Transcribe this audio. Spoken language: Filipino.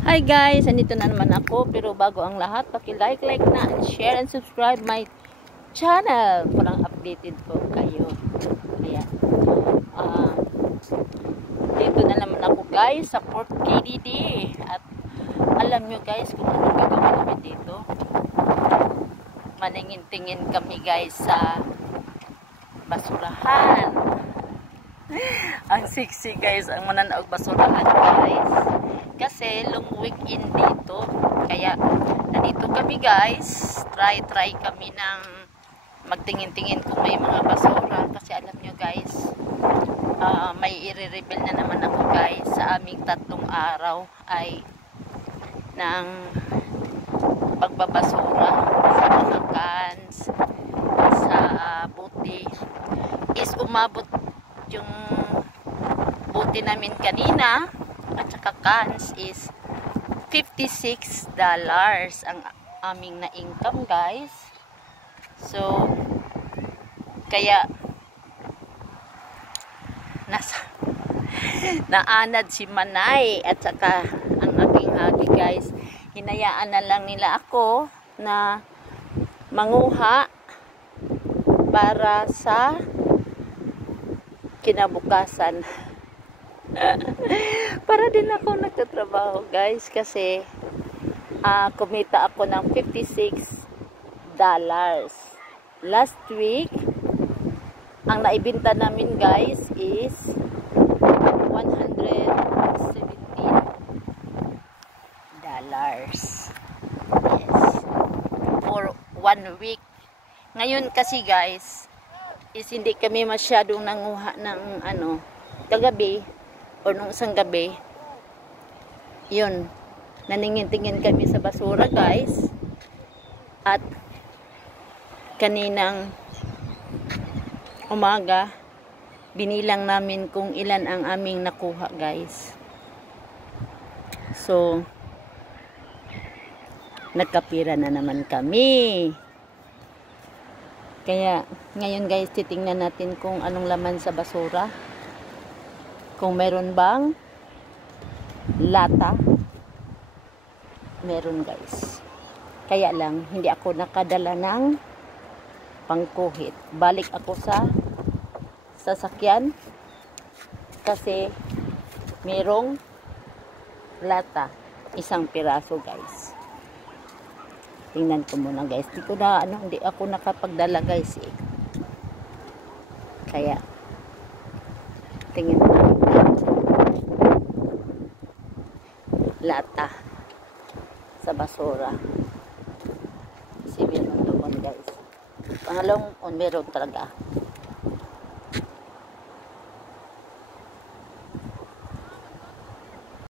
Hi guys, andito na naman ako, pero bago ang lahat, paki-like na and share and subscribe my channel para updated po kayo. Ayan. Dito na naman ako guys sa Port KDD at alam nyo guys kung anong gagawin namin dito. Maningin-tingin kami guys sa basurahan. Ang sexy guys ang mananaog basurahan guys. Kasi long weekend dito. Kaya nandito kami guys. Try kami ng magtingin-tingin kung may mga basura. Kasi alam nyo guys, may i-reveal na naman ako guys sa aming 3 araw ay ng pagbabasura sa mga cans, sa buti. Is umabot yung buti namin kanina at saka cans is $56 ang aming na-income guys. So kaya naanad si Manay at saka ang aking hagi guys. Hinayaan na lang nila ako na manguha para sa kinabukasan. Para din ako nagtatrabaho guys kasi kumita ako ng $56. Last week ang naibenta namin guys is $117. Yes. For 1 week. Ngayon kasi guys is hindi kami masyadong nanguha ng kagabi o nung isang gabi. Yun, naningin-tingin kami sa basura guys. At kaninang umaga binilang namin kung ilan ang aming nakuha guys. So nagkapira na naman kami. Kaya ngayon guys titingnan natin kung anong laman sa basura. Kung meron bang lata. Meron guys. Kaya lang hindi ako nakadala ng pangkuhit. Balik ako sa sasakyan kasi merong lata. 1 piraso guys. Tingnan ko muna guys. Hindi ako nakapagdala guys eh. Kaya tingin mo na lata sa basura. Si meron doon guys. Pangalawang meron talaga.